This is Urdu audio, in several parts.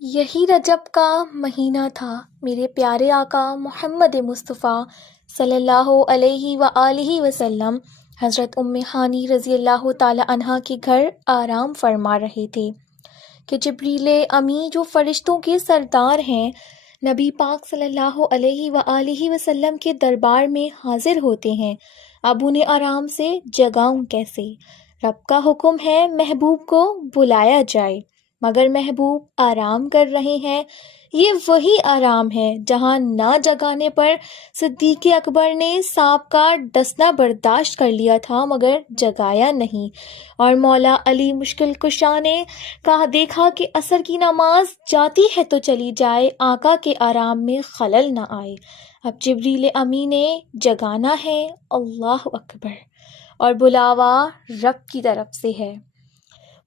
یہی رجب کا مہینہ تھا۔ میرے پیارے آقا محمد مصطفیٰ صلی اللہ علیہ وآلہ وسلم حضرت ام ہانی رضی اللہ تعالی عنہا کے گھر آرام فرما رہے تھے کہ جبریل امی جو فرشتوں کے سردار ہیں نبی پاک صلی اللہ علیہ وآلہ وسلم کے دربار میں حاضر ہوتے ہیں۔ اب انہیں آرام سے جگاؤں کیسے؟ رب کا حکم ہے محبوب کو بلایا جائے، مگر محبوب آرام کر رہے ہیں۔ یہ وہی آرام ہے جہاں نہ جگانے پر صدیق اکبر نے سانپ کا ڈسنا برداشت کر لیا تھا مگر جگایا نہیں، اور مولا علی مشکل کشا نے کہا دیکھا کہ عصر کی نماز جاتی ہے تو چلی جائے، آقا کے آرام میں خلل نہ آئے۔ اب جبریل امی نے جگانا ہے، اللہ اکبر، اور بلاوا رب کی طرف سے ہے۔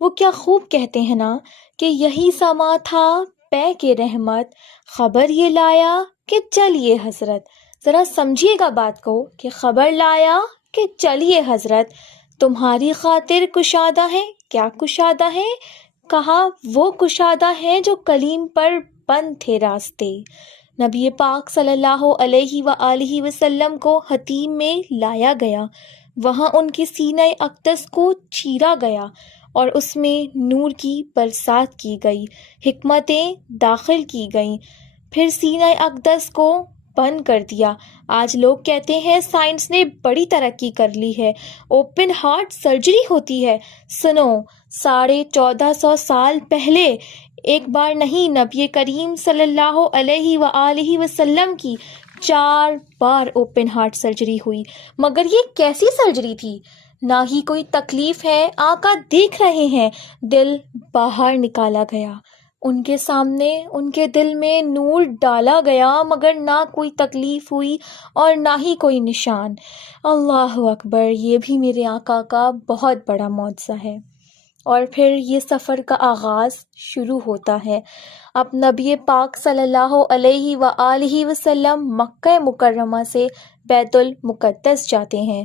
وہ کیا خوب کہتے ہیں نا کہ یہی سما تھا پے کے رحمت، خبر یہ لایا کہ چلیے حضرت۔ ذرا سمجھیے گا بات کو کہ خبر لایا کہ چلیے حضرت، تمہاری خاطر کشادہ ہے۔ کیا کشادہ ہے؟ کہا وہ کشادہ ہے جو کلیم پر بند تھے راستے۔ نبی پاک صلی اللہ علیہ وآلہ وسلم کو حتیم میں لایا گیا، وہاں ان کے سینہ اقدس کو چیرا گیا اور اس میں نور کی برسات کی گئی، حکمتیں داخل کی گئیں، پھر سینہ اقدس کو بند کر دیا۔ آج لوگ کہتے ہیں سائنس نے بڑی ترقی کر لی ہے، اوپن ہارٹ سرجری ہوتی ہے۔ سنو، 1450 سال پہلے ایک بار نہیں، نبی کریم صلی اللہ علیہ وآلہ وسلم کی 4 بار اوپن ہارٹ سرجری ہوئی، مگر یہ کیسی سرجری تھی؟ نہ ہی کوئی تکلیف ہے، آقا دیکھ رہے ہیں، دل باہر نکالا گیا، ان کے سامنے ان کے دل میں نور ڈالا گیا، مگر نہ کوئی تکلیف ہوئی اور نہ ہی کوئی نشان۔ اللہ اکبر، یہ بھی میرے آقا کا بہت بڑا معجزہ ہے۔ اور پھر یہ سفر کا آغاز شروع ہوتا ہے۔ اب نبی پاک صلی اللہ علیہ وآلہ وسلم مکہ مکرمہ سے بیت المقدس جاتے ہیں۔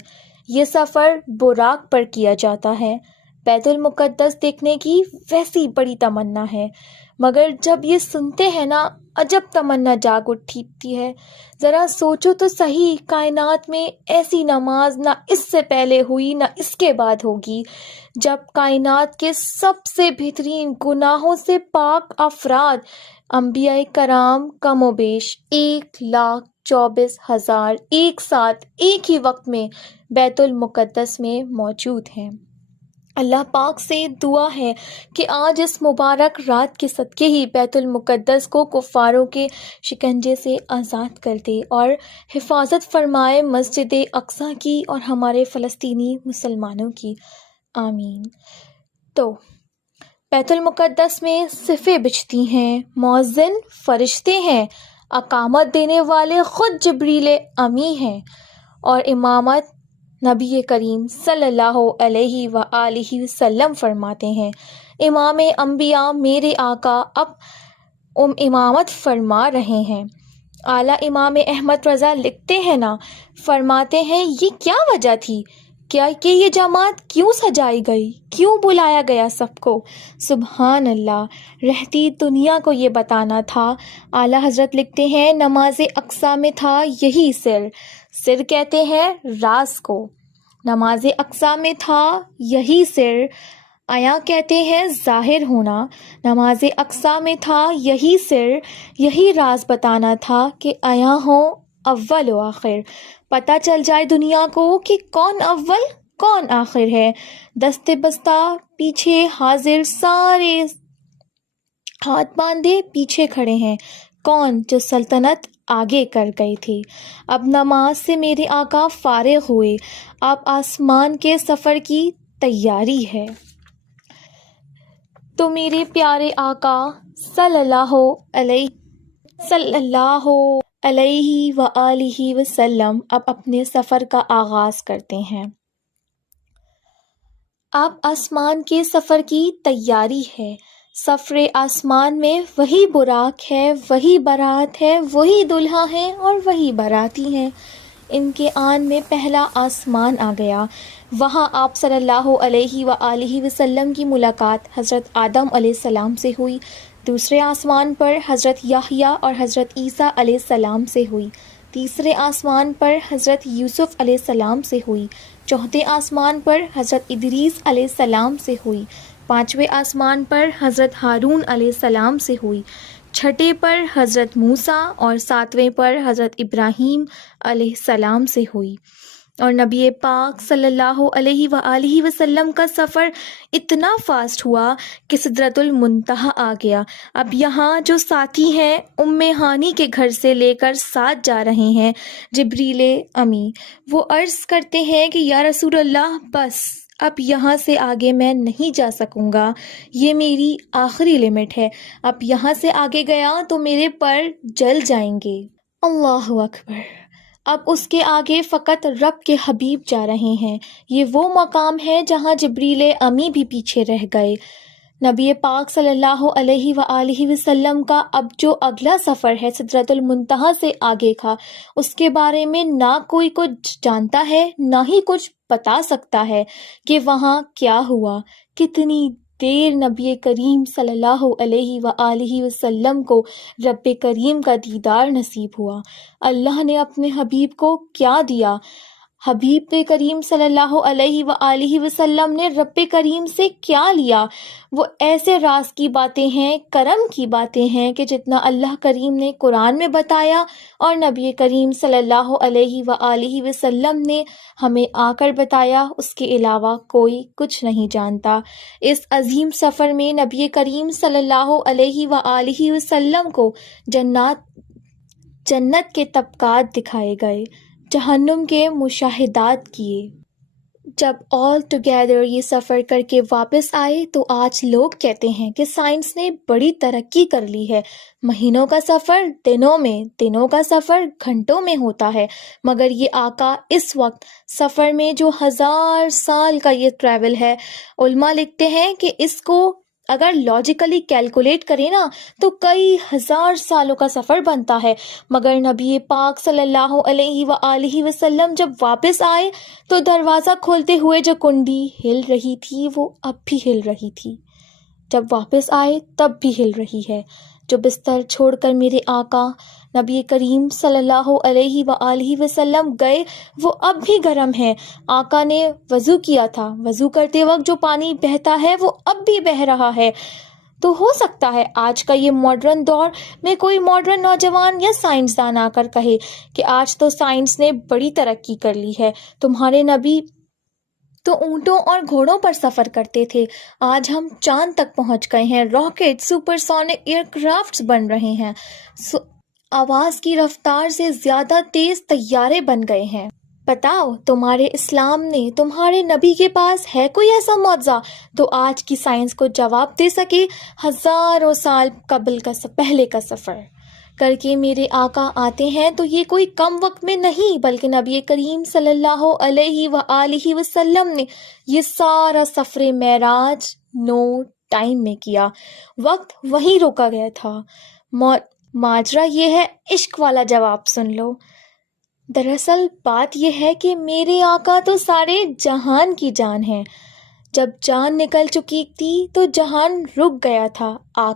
یہ سفر براق پر کیا جاتا ہے۔ بیت المقدس دیکھنے کی ویسی بڑی تمنا ہے، مگر جب یہ سنتے ہیں نا عجب تمنا جاگ اٹھتی ہے۔ ذرا سوچو تو صحیح، کائنات میں ایسی نماز نہ اس سے پہلے ہوئی نہ اس کے بعد ہوگی، جب کائنات کے سب سے بہترین گناہوں سے پاک افراد انبیاء کرام کم و بیش 1,24,000 ایک ساتھ ایک ہی وقت میں بیت المقدس میں موجود ہیں۔ اللہ پاک سے دعا ہے کہ آج اس مبارک رات کے صدقے ہی بیت المقدس کو کفاروں کے شکنجے سے آزاد کر دے اور حفاظت فرمائے مسجد اقصیٰ کی اور ہمارے فلسطینی مسلمانوں کی، آمین۔ تو بیت المقدس میں صفیں بچھتی ہیں، مؤذن فرشتے ہیں، اقامت دینے والے خود جبریل امی ہیں، اور امامت نبی کریم صلی اللہ علیہ وآلہ وسلم فرماتے ہیں۔ امام انبیاء میرے آقا اب امامت فرما رہے ہیں۔ اعلیٰ امام احمد رضا لکھتے ہیں نا، فرماتے ہیں یہ کیا وجہ تھی کیا کہ یہ جماعت کیوں سجائی گئی، کیوں بلایا گیا سب کو؟ سبحان اللہ، رہتی دنیا کو یہ بتانا تھا۔ اعلیٰ حضرت لکھتے ہیں نماز اقصیٰ میں تھا یہی سر کہتے ہیں راز کو، نماز اقصیٰ میں تھا یہی سر، عیاں کہتے ہیں ظاہر ہونا، نماز اقصیٰ میں تھا یہی سر، یہی راز بتانا تھا کہ عیاں ہوں اول و آخر، پتہ چل جائے دنیا کو کہ کون اول کون آخر ہے۔ دست بستہ پیچھے حاضر، سارے ہاتھ باندھے پیچھے کھڑے ہیں، کون؟ جو سلطنت آگے کر گئے تھے۔ اب نماز سے میرے آقا فارغ ہوئے، اب آسمان کے سفر کی تیاری ہے۔ تو میرے پیارے آقا صلی اللہ علیہ وآلہ وسلم اب اپنے سفر کا آغاز کرتے ہیں۔ اب آسمان کے سفر کی تیاری ہے۔ سفر آسمان میں وہی براق ہے، وہی بارات ہے، وہی دلہا ہے اور وہی باراتی ہیں۔ ان کے آن میں پہلا آسمان آ گیا، وہاں آپ صلی اللہ علیہ وآلہ وسلم کی ملاقات حضرت آدم علیہ السلام سے ہوئی، دوسرے آسمان پر حضرت یحییٰ اور حضرت عیسیٰ علیہ السلام سے ہوئی، تیسرے آسمان پر حضرت یوسف علیہ السلام سے ہوئی، چوتھے آسمان پر حضرت ادریس علیہ السلام سے ہوئی، پانچویں آسمان پر حضرت ہارون علیہ السلام سے ہوئی، چھٹے پر حضرت موسیٰ اور ساتویں پر حضرت ابراہیم علیہ السلام سے ہوئی۔ اور نبی پاک صلی اللہ علیہ وآلہ وسلم کا سفر اتنا فاسٹ ہوا کہ سدرۃ المنتہا آ گیا۔ اب یہاں جو ساتھی ہیں ام ہانی کے گھر سے لے کر ساتھ جا رہے ہیں جبریل امی، وہ عرض کرتے ہیں کہ یا رسول اللہ بس اب یہاں سے آگے میں نہیں جا سکوں گا، یہ میری آخری لمٹ ہے، اب یہاں سے آگے گیا تو میرے پر جل جائیں گے۔ اللہ اکبر! اب اس کے آگے فقط رب کے حبیب جا رہے ہیں۔ یہ وہ مقام ہے جہاں جبریل امی بھی پیچھے رہ گئے۔ نبی پاک صلی اللہ علیہ وآلہ وسلم کا اب جو اگلا سفر ہے سدرۃ المنتہا سے آگے کا، اس کے بارے میں نہ کوئی کچھ جانتا ہے نہ ہی کچھ بتا سکتا ہے کہ وہاں کیا ہوا، کتنی دیر نبی کریم صلی اللہ علیہ وآلہ وسلم کو رب کریم کا دیدار نصیب ہوا۔ اللہ نے اپنے حبیب کو کیا دیا؟ حبیب کریم صلی اللہ علیہ وآلہ وسلم نے رب کریم سے کیا لیا؟ وہ ایسے راز کی باتیں ہیں، کرم کی باتیں ہیں کہ جتنا اللہ کریم نے قرآن میں بتایا اور نبی کریم صلی اللہ علیہ وآلہ وسلم نے ہمیں آ کر بتایا، اس کے علاوہ کوئی کچھ نہیں جانتا۔ اس عظیم سفر میں نبی کریم صلی اللہ علیہ وآلہ وسلم کو جنت کے طبقات دکھائے گئے، جہنم کے مشاہدات کیے۔ جب آل ٹوگیدر یہ سفر کر کے واپس آئے تو آج لوگ کہتے ہیں کہ سائنس نے بڑی ترقی کر لی ہے، مہینوں کا سفر دنوں میں، دنوں کا سفر گھنٹوں میں ہوتا ہے، مگر یہ آقا اس وقت سفر میں جو 1000 سال کا یہ ٹریول ہے، علماء لکھتے ہیں کہ اس کو اگر لاجیکلی کیلکولیٹ کریں نا تو کئی 1000 سالوں کا سفر بنتا ہے، مگر نبی پاک صلی اللہ علیہ وآلہ وسلم جب واپس آئے تو دروازہ کھولتے ہوئے جو کنڈی ہل رہی تھی وہ اب بھی ہل رہی تھی، جب واپس آئے تب بھی ہل رہی ہے۔ جو بستر چھوڑ کر میرے آقا نبی کریم صلی اللہ علیہ وآلہ وسلم گئے وہ اب بھی گرم ہے۔ آقا نے وضو کیا تھا، وضو کرتے وقت جو پانی بہتا ہے وہ اب بھی بہہ رہا ہے۔ تو ہو سکتا ہے آج کا یہ ماڈرن دور میں کوئی ماڈرن نوجوان یا سائنسدان آ کر کہے کہ آج تو سائنس نے بڑی ترقی کر لی ہے، تمہارے نبی تو اونٹوں اور گھوڑوں پر سفر کرتے تھے، آج ہم چاند تک پہنچ گئے ہیں، rocket, supersonic aircrafts بن رہے ہیں، آواز کی رفتار سے زیادہ تیز طیارے بن گئے ہیں۔ بتاؤ تمہارے اسلام نے، تمہارے نبی کے پاس ہے کوئی ایسا معجزہ تو آج کی سائنس کو جواب دے سکے؟ ہزاروں سال پہلے کا سفر کر کے میرے آقا آتے ہیں تو یہ کوئی کم وقت میں نہیں، بلکہ نبی کریم صلی اللہ علیہ وآلہ وسلم نے یہ سارا سفر معراج نو ٹائم میں کیا، وقت وہیں روکا گیا تھا۔ ماجرا یہ ہے، عشق والا جواب سن لو۔ دراصل بات یہ ہے کہ میرے آقا تو سارے جہان کی جان ہیں، جب جان نکل چکی تھی تو جہان رک گیا تھا،